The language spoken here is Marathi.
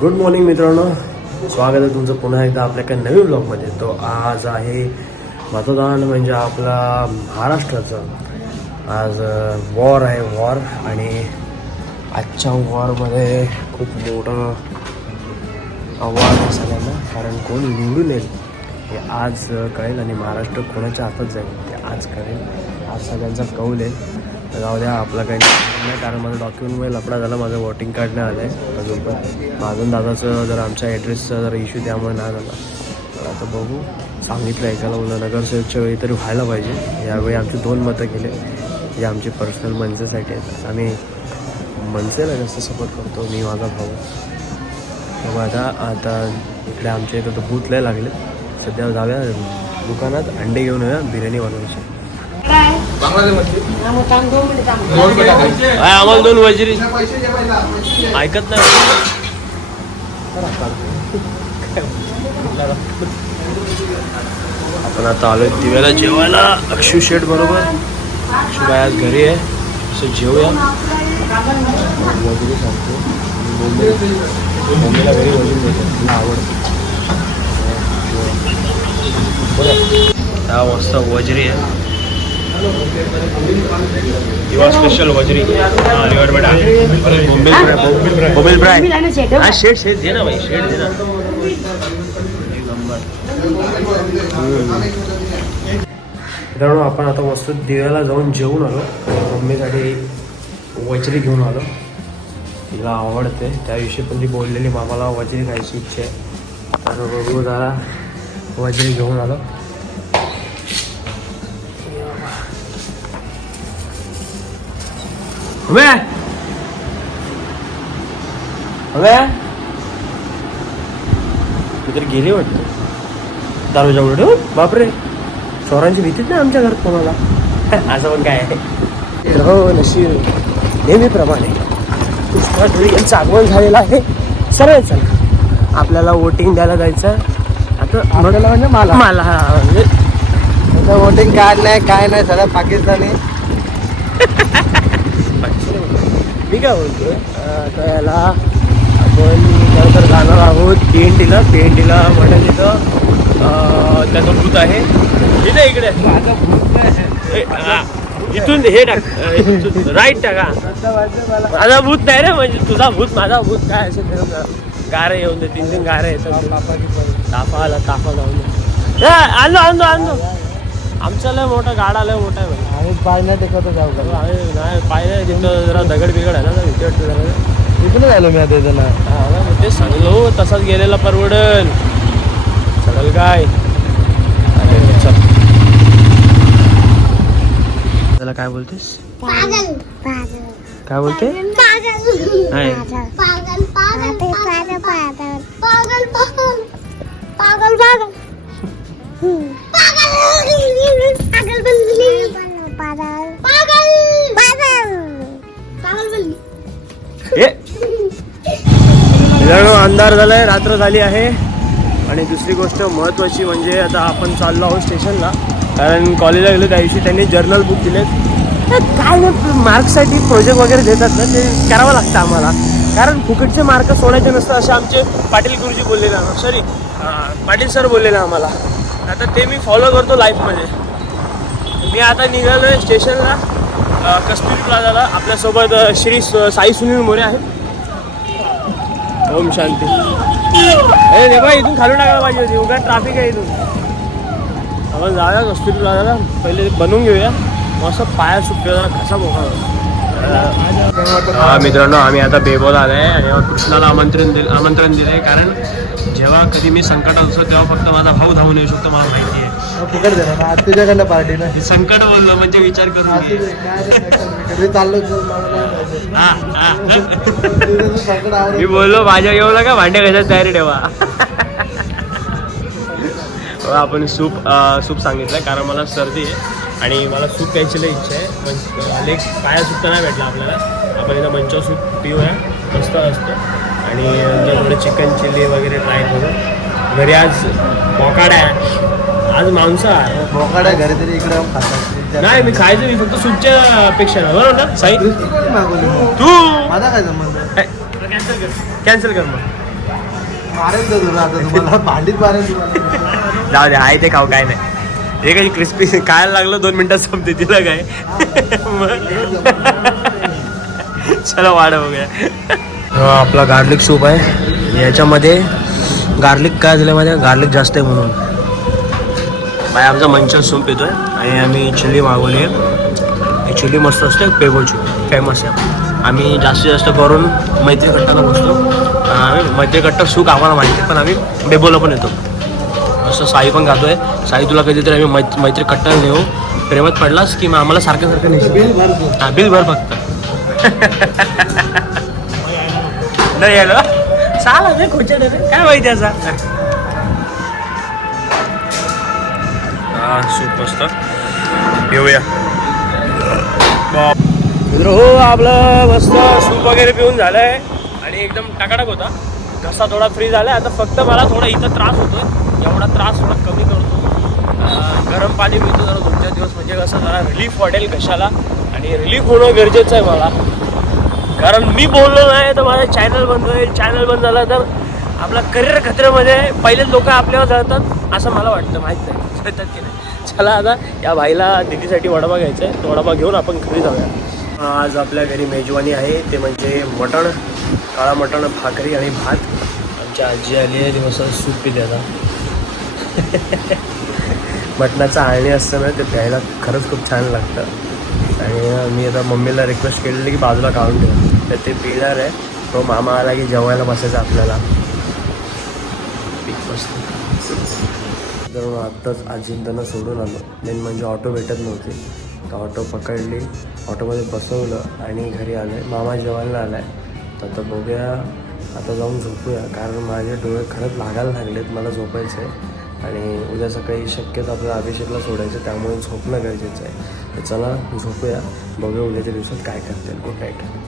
गुड मॉर्निंग मित्रांनो. स्वागत आहे तुमचं पुन्हा एकदा आपल्या काही नवीन ब्लॉगमध्ये तो आज आहे मतदान म्हणजे आपला महाराष्ट्राचं. आज वॉर आहे वॉर आणि आजच्या वॉरमध्ये खूप मोठं आव्हान आहे सगळ्यांना. कारण कोण निवडून येईल हे आज कळेल आणि महाराष्ट्र कोणाच्या हातात जाईल ते आज कळेल. आज सगळ्यांचा कौल आहे. जाऊ द्या आपला काही नाही. कारण माझं डॉक्युमेंटमध्ये लफडा झाला माझं वोटिंग कार्ड नाही आलं आहे अजून पण. माझं दादाचं जर आमच्या ॲड्रेसचा जर इश्यू त्यामुळे नाही झाला. तर आता बघू. सांगितलं एकाला बोललं नगरसेवकच्या वेळी तरी व्हायला पाहिजे. यावेळी आमचे दोन मतं केले. जे आमची पर्सनल मनसेसाठी आहेत. आम्ही मनसेला जास्त सपोर्ट करतो मी माझा भाऊ. मग आता आता इकडे आमच्या इथं तर भूत लय लागले. सध्या जाऊया दुकानात अंडे घेऊन येऊया बिर्याणी बनवायची. आम्हाला दोन वजिरी. ऐकत नाही. आपण आता आलोय दिव्याला जेवायला. अक्षू शेठ बरोबर. अक्षू बाय आज घरी आहे. असं जेवूया. वजिरी सांगतो. मम्मी मम्मीला घरी वजून देतो तुला आवडतं. हा मस्त वजरी आहे. किंवा स्पेशल वजरी हा बोंबील बोंबील फ्राय हा शेड शेड दे ना भाई शेड दे ना एक नंबर. हम्म. मित्रांनो आपण आता मस्त दिव्याला जाऊन जेवून आलो. मम्मीसाठी वजरी घेऊन आलो. तिला आवडते. त्या दिवशी पण ती बोललेली मामाला वजरी खायची इच्छा आहे. तर बघू जरा वजरी घेऊन आलो. हवे हवे तरी गेली वाटतं. दारूच्या उलट बापरे. चोरांची भीतीच नाही आमच्या घरात कोणाला? असं पण काय? आहे हो नशीब. नेहमीप्रमाणे. पुष्पा धुळी यांचं आगमन झालेलं आहे. सरळ चला. आपल्याला वोटिंग द्यायला जायचं. आता आपल्याला म्हणजे मला. मला हा. म्हणजे वोटिंग कार्ड नाही काय नाही सगळं पाकिस्तानी. मी काय बोलतोय? आता याला आपण खरं तर जाणार आहोत पी एन टीला पी एन टीला म्हणत तिथं त्याचं भूत आहे. इथे इकडे. हा. इथून हे टाक. राईट टाका. माझा भूत नाही रे म्हणजे तुझा भूत माझा भूत काय असेल. गारे येऊन दे तीन तीन गारे येतात. ताफा आला ताफा लावून आणलो आणलो आणलो. आमचा लय मोठा गाडा लय मोठा आहे भाई. आम्ही पाय टेकवतो जाऊ का आहे, नाही पाहिजे तिथं जरा दगड बिगड आहे ना तर भीती वाटते जरा. इकडे झालो मी आता इथं हा ना, मग तेच सांगलो तसाच गेलेला परवडल चल काय? अरे, चल. त्याला काय बोलतेस? पागल. पागल काय बोलते? पागल नाही. पागल पागल. पागल पागल. पागल पागल. पागल. पागल. पागल. पागल बनली पागल. पागल पागल पागल बनली ए मित्रांनो अंधार झालाय रात्र झाली आहे. आणि दुसरी गोष्ट महत्त्वाची म्हणजे आता आपण चाललो आहोत स्टेशनला. कारण कॉलेजला गेलो त्या दिवशी त्यांनी जर्नल बुक दिलेत. काय नाही मार्क्ससाठी प्रोजेक्ट वगैरे देतात ना ते करावं लागतं आम्हाला. कारण फुकटचे मार्क सोडायचे नसतात असे आमचे पाटील गुरुजी बोललेले सॉरी पाटील सर बोललेले आम्हाला. आता ते मी फॉलो करतो लाईफमध्ये मी आता निघालो आहे स्टेशनला कस्तुरी प्लाझाला आपल्यासोबत श्री साई सुनील मोरे आहेत. ओम शांती. ए देवा इथून खालून टाकायला पाहिजे होती. उगा ट्राफिक आहे इथून. आपण जाऊया कस्तुरी प्लाझाला पहिले बनवून घेऊया. मस्त पाया सुटतो जरा कसा मोठा मित्रांनो आम्ही आता बेबोला आलो आहे आणि कृष्णाला आमंत्रण दिलं आमंत्रण दिलं आहे कारण जेव्हा कधी मी संकटात असतो तेव्हा फक्त माझा भाऊ धावून येऊ शकतो मला माहिती आहे. फुकट दे ना आज तुझ्याकडनं पार्टी ना? हे संकट बोललो म्हणजे विचार करून घे. कधी चाललो तर मला नाही माहिती. हा, हा. तुझं तू संकट आवडत मी बोललो माझ्या घेऊ नका भांडे कशात तयारी ठेवा. हो, आपण सूप अं, सूप सांगितलं कारण मला सर्दी आहे आणि मला सूप प्यायची लई इच्छा आहे. पण लेग पाया सूप तर नाही भेटला आपल्याला. आपण इथं मंचा सूप पिऊया. मस्त असतं. आणि थोडं चिकन चिल्ली वगैरे ट्राय करू. घरी आज बोकाड आहे. आज मांसाहार. बोकाडा घरी तरी इकडे खातात. नाही मी खायचं मी फक्त सूपच्या अपेक्षा नाही बरोबर ना साई? तू माझा काय संबंध? कॅन्सल कर कॅन्सल कर मग. मारेल तर तुला आता तुम्हाला भांडीत मारेल तुम्हाला. जाऊ दे आहे ते खाऊ काय नाही. हे काही क्रिस्पी खायला लागलं दोन मिनिटात संपते तिला काय. चला वाढ बघूया. आपला गार्लिक सूप आहे. याच्यामध्ये गार्लिक काय दिलं माहिती गार्लिक जास्त आहे म्हणून. बाय आमचा मंचर सूप येतोय आणि आम्ही चिल्ली मागवली आहे. चिल्ली मस्त असते पेबोची. फेमस आहे. आम्ही जास्तीत जास्त करून मैत्री कट्टाला बसतो. आम्ही मैत्री कट्टा सूप आम्हाला माहिती आहे, पण आम्ही बेबोला पण येतो. असं साई पण खातोय. साई तुला कधीतरी आम्ही मैत्री मैत्री कट्टा नेऊ प्रेमात पडलास की मग आम्हाला सारखं सारखं नाही? बिल हा भर फक्त. नाही आलो. चाल ते खुर्च्या रे. काय माहिती असा हा सूप मस्त पिऊया हो आपलं मस्त सूप वगैरे पिऊन झालंय. आणि एकदम टाकाटक होता. घसा थोडा फ्री झालाय. आता फक्त मला थोडा इथं त्रास होतो एवढा त्रास थोडा कमी करतो. गरम पाणी पितो जरा दोन चार दिवस. म्हणजे कसं जरा रिलीफ वाटेल घशाला. आणि रिलीफ होणं गरजेचं आहे मला. कारण मी बोललो नाही तर माझा चॅनल बंद होईल. चॅनल बंद झाला तर आपला करिअर खतऱ्यामध्ये पहिले लोक आपल्यावर जातात असं मला वाटतं. माहीत नाही. जळतात की नाही. चला आता या भाईला दिदीसाठी वडापाव घ्यायचा आहे. तो वडापाव घेऊन आपण घरी जाऊया. आज आपल्या घरी मेजवानी आहे. ते म्हणजे मटण काळा मटण भाकरी आणि भात. आमच्या आजी आली आहे. दिवस सूप पिते आता. मटणाचं आळणी असतं ना ते प्यायला खरंच खूप छान लागतं. आणि मी आता मम्मीला रिक्वेस्ट केलेली की बाजूला काढून ठेव. तर ते पिणार आहे. तो मामा आला की जेवायला बसायचं आपल्याला. तर मग आत्ताच आजींताना सोडून आलो. मेन म्हणजे ऑटो भेटत नव्हती. तर ऑटो पकडली. ऑटोमध्ये बसवलं आणि घरी आलं आहे मामा जेवायला आला आहे तर आता बघूया. आता जाऊन झोपूया. कारण माझे डोळे खरंच लागायला लागलेत. मला झोपायचं आहे आणि उद्या सकाळी शक्यतो आपल्याला अभिषेकला सोडायचं. त्यामुळे झोपणं गरजेचं आहे. चला झोपूया. बघूया उद्याच्या दिवसात काय करते गुड नाईट